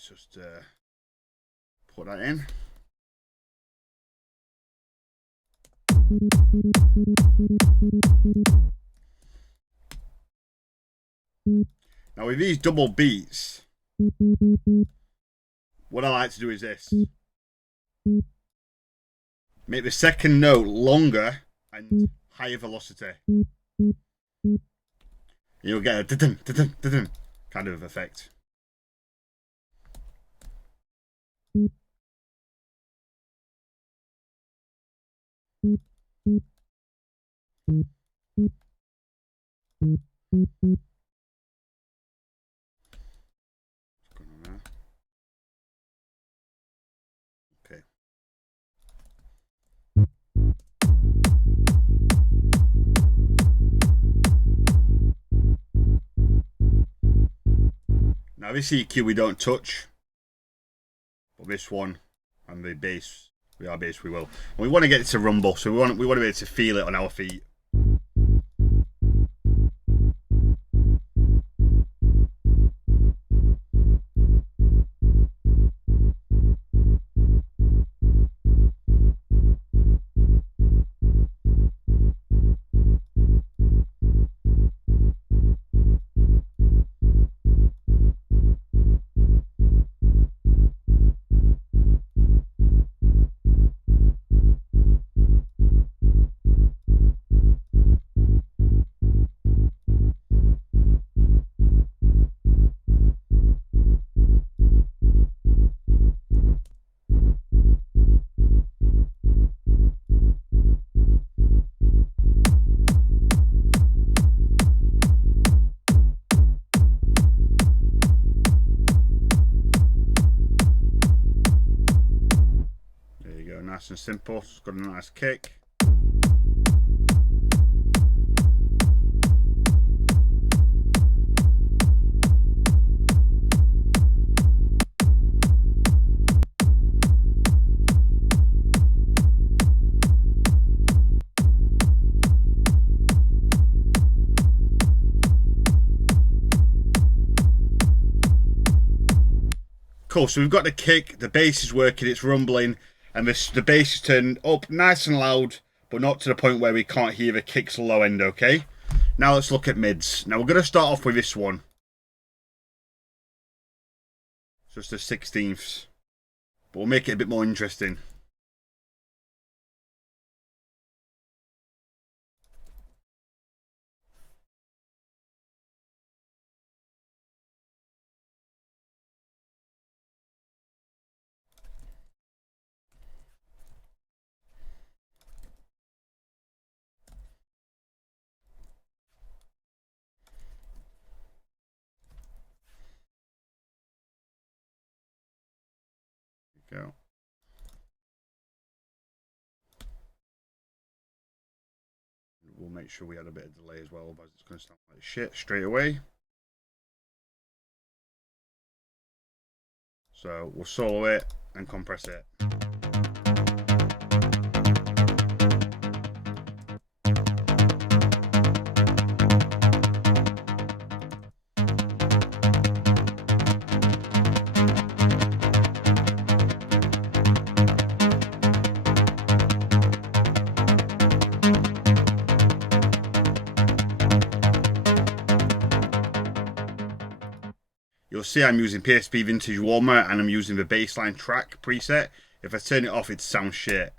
let's just put that in. Now with these double beats, what I like to do is this. Make the second note longer and higher velocity. You'll get a da-dun, da-dun, da-dun kind of effect. Okay. Now this EQ we don't touch, but this one and the bass, we will. And we want to get it to rumble, so we want to be able to feel it on our feet. Nice and simple, it's got a nice kick. Cool, so we've got the kick, the bass is working, it's rumbling, and the bass is turned up nice and loud, but not to the point where we can't hear the kick's low end, okay? Now let's look at mids. Now we're going to start off with this one. Just the 16ths. But we'll make it a bit more interesting. Go. We'll make sure we add a bit of delay as well, otherwise it's going to sound like shit straight away. So we'll solo it and compress it. You'll see I'm using PSP Vintage Warmer and I'm using the baseline track preset. If I turn it off, it sounds shit.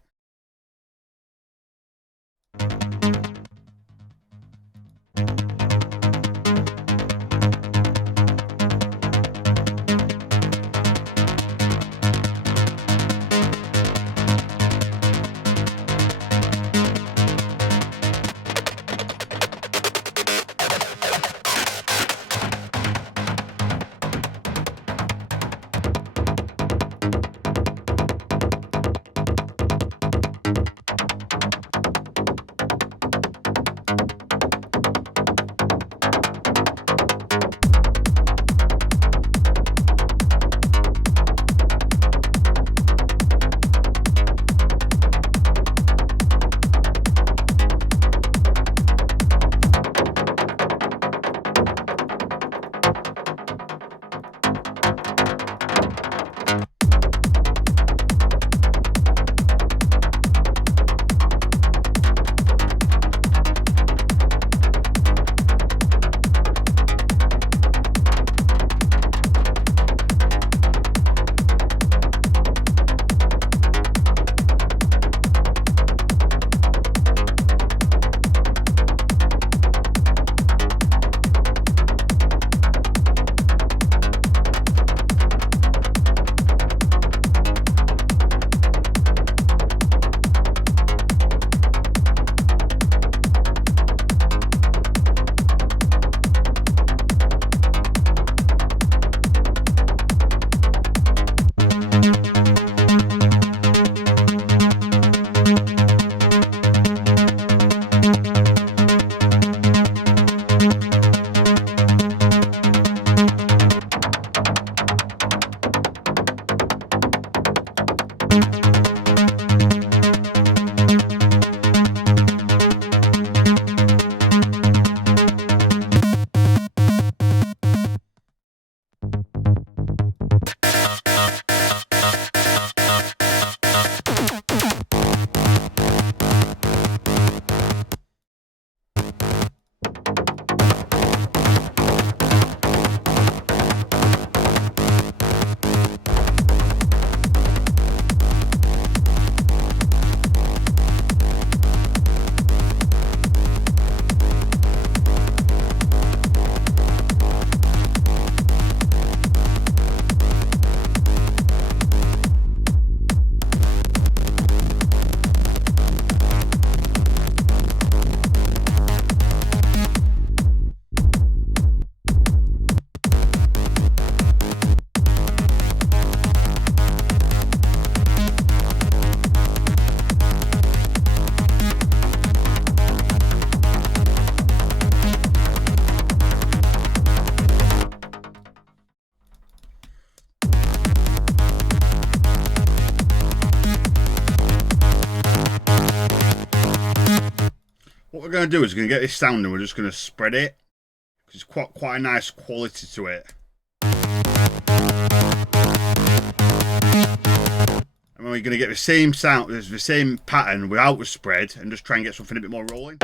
going to do is we're going to get this sound and we're just going to spread it. It's quite a nice quality to it. And then we're going to get the same sound, the same pattern without the spread, and just try and get something a bit more rolling.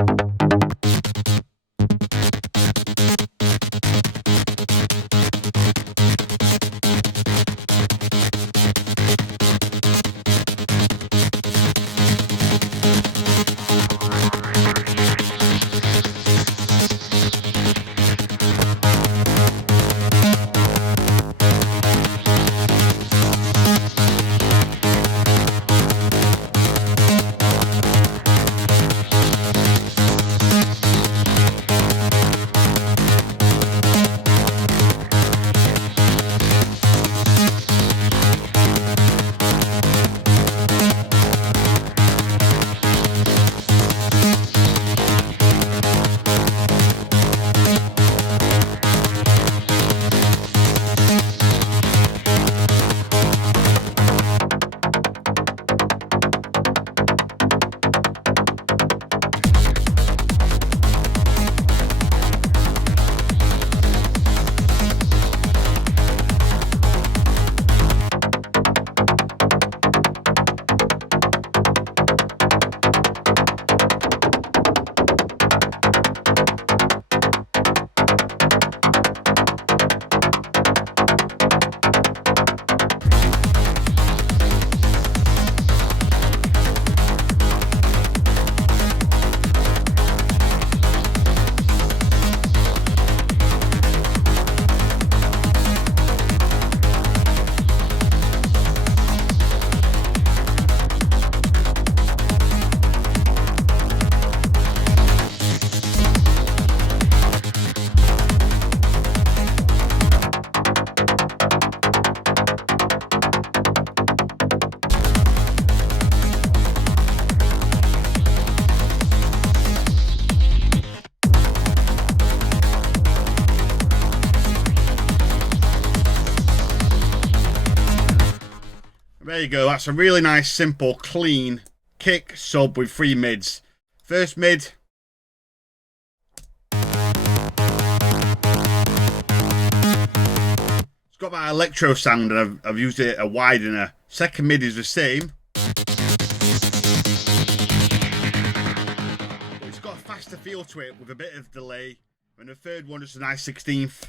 There you go, that's a really nice, simple, clean kick sub with 3 mids. First mid. It's got that electro sound and I've used it a widener. Second mid is the same. But it's got a faster feel to it with a bit of delay. And the third one is a nice 16th.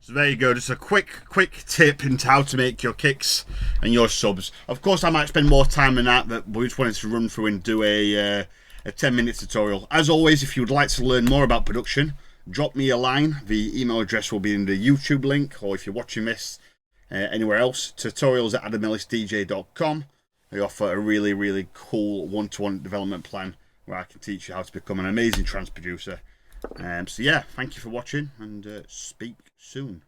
So there you go, just a quick tip into how to make your kicks and your subs. Of course, I might spend more time than that, but we just wanted to run through and do a 10-minute tutorial. As always, if you would like to learn more about production, drop me a line. The email address will be in the YouTube link, or if you're watching this anywhere else, tutorials@AdamEllisDJ.com. I offer a really cool one-to-one development plan where I can teach you how to become an amazing trance producer. So yeah, thank you for watching, and speak soon.